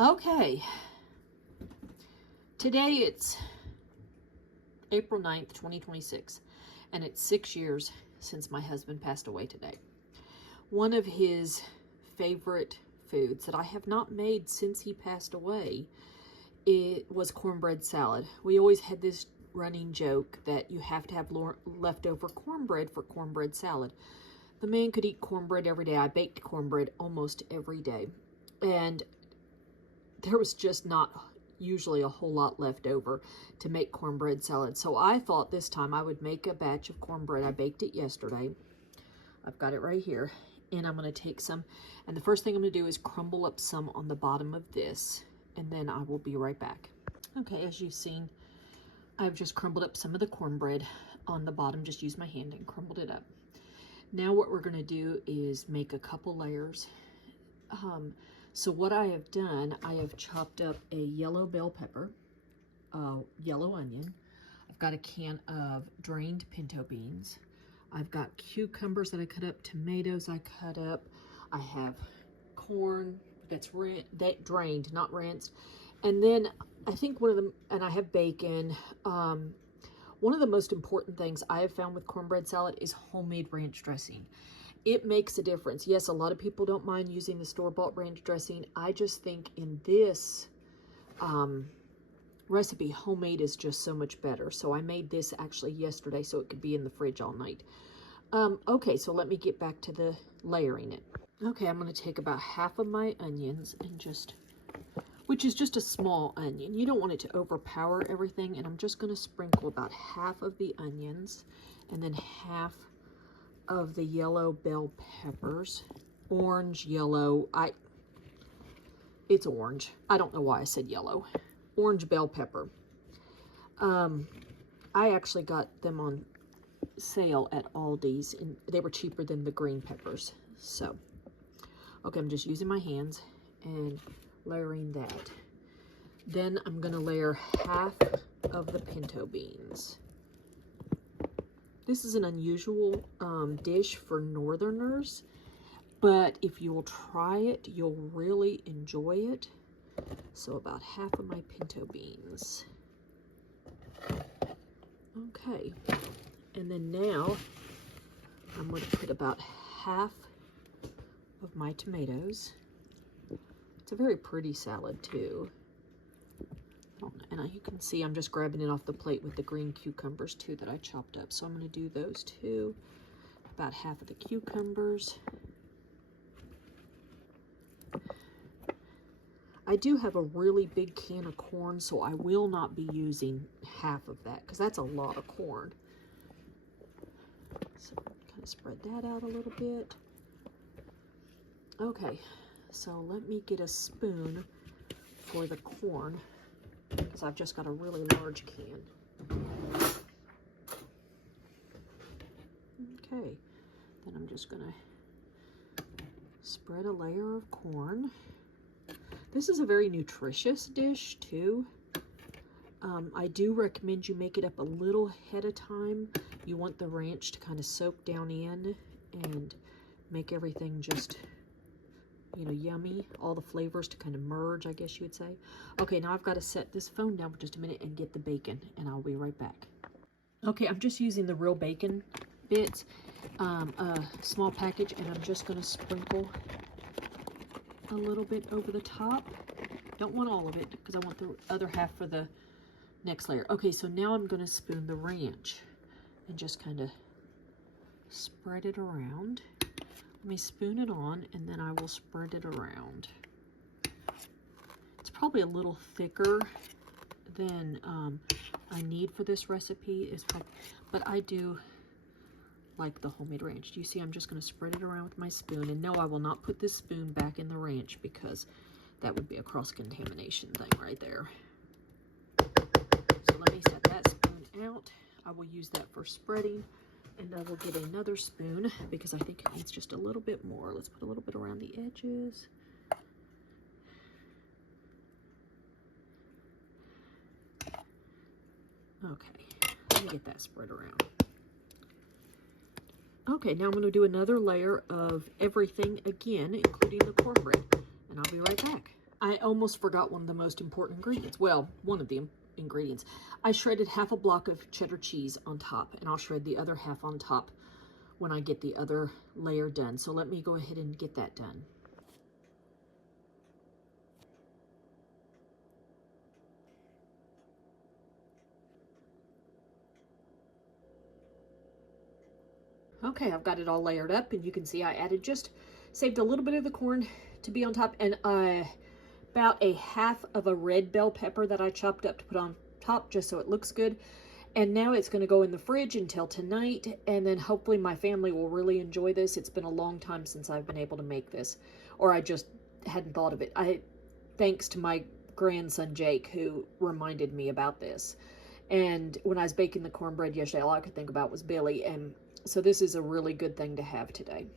Okay, today it's April 9th, 2026, and it's 6 years since my husband passed away today. One of his favorite foods that I have not made since he passed away, it was cornbread salad. We always had this running joke that you have to have leftover cornbread for cornbread salad. The man could eat cornbread every day. I baked cornbread almost every day, and there was just not usually a whole lot left over to make cornbread salad. So I thought this time I would make a batch of cornbread. I baked it yesterday. I've got it right here. And I'm going to take some, and the first thing I'm going to do is crumble up some on the bottom of this, and then I will be right back. Okay, as you've seen, I've just crumbled up some of the cornbread on the bottom. Just used my hand and crumbled it up. Now what we're going to do is make a couple layers. So what I have done, I have chopped up a yellow bell pepper, yellow onion. I've got a can of drained pinto beans. I've got cucumbers that I cut up, tomatoes I cut up. I have corn that's drained, not rinsed. And then I think one of them, and I have bacon. One of the most important things I have found with cornbread salad is homemade ranch dressing. It makes a difference. Yes, a lot of people don't mind using the store-bought ranch dressing. I just think in this recipe, homemade is just so much better. So I made this actually yesterday so it could be in the fridge all night. Okay, so let me get back to the layering it. Okay, I'm going to take about half of my onions and just, which is just a small onion. You don't want it to overpower everything. And I'm just going to sprinkle about half of the onions and then half of the yellow bell peppers. Orange, yellow, it's orange. I don't know why I said yellow. Orange bell pepper. I actually got them on sale at Aldi's, and they were cheaper than the green peppers. So, okay, I'm just using my hands and layering that. Then I'm going to layer half of the pinto beans. This is an unusual dish for Northerners, but if you'll try it, you'll really enjoy it. So about half of my pinto beans. Okay, and then now I'm going to put about half of my tomatoes. It's a very pretty salad too. And you can see I'm just grabbing it off the plate with the green cucumbers too that I chopped up. So I'm going to do those too. About half of the cucumbers. I do have a really big can of corn, so I will not be using half of that because that's a lot of corn. So kind of spread that out a little bit. Okay, so let me get a spoon for the corn, because I've just got a really large can. Okay, then I'm just going to spread a layer of corn. This is a very nutritious dish too. I do recommend you make it up a little ahead of time. You want the ranch to kind of soak down in and make everything just, you know, yummy. All the flavors to kind of merge, I guess you would say. Okay, now I've got to set this phone down for just a minute and get the bacon, and I'll be right back. Okay, I'm just using the real bacon bits, a small package, and I'm just going to sprinkle a little bit over the top. Don't want all of it because I want the other half for the next layer. Okay, so now I'm going to spoon the ranch and just kind of spread it around. Let me spoon it on, and then I will spread it around. It's probably a little thicker than I need for this recipe, but I do like the homemade ranch. Do you see I'm just going to spread it around with my spoon? And no, I will not put this spoon back in the ranch because that would be a cross-contamination thing right there. So let me set that spoon out. I will use that for spreading. And I will get another spoon because I think it needs just a little bit more. Let's put a little bit around the edges. Okay, let me get that spread around. Okay, now I'm going to do another layer of everything again, including the cornbread. And I'll be right back. I almost forgot one of the most important ingredients. Well, one of the ingredients. I shredded half a block of cheddar cheese on top, and I'll shred the other half on top when I get the other layer done. So let me go ahead and get that done. Okay, I've got it all layered up, and you can see I saved a little bit of the corn to be on top, and about a half of a red bell pepper that I chopped up to put on top just so it looks good. And now it's going to go in the fridge until tonight, and then hopefully my family will really enjoy this. It's been a long time since I've been able to make this, or I just hadn't thought of it. Thanks to my grandson Jake, who reminded me about this. And when I was baking the cornbread yesterday, all I could think about was Billy, and so this is a really good thing to have today.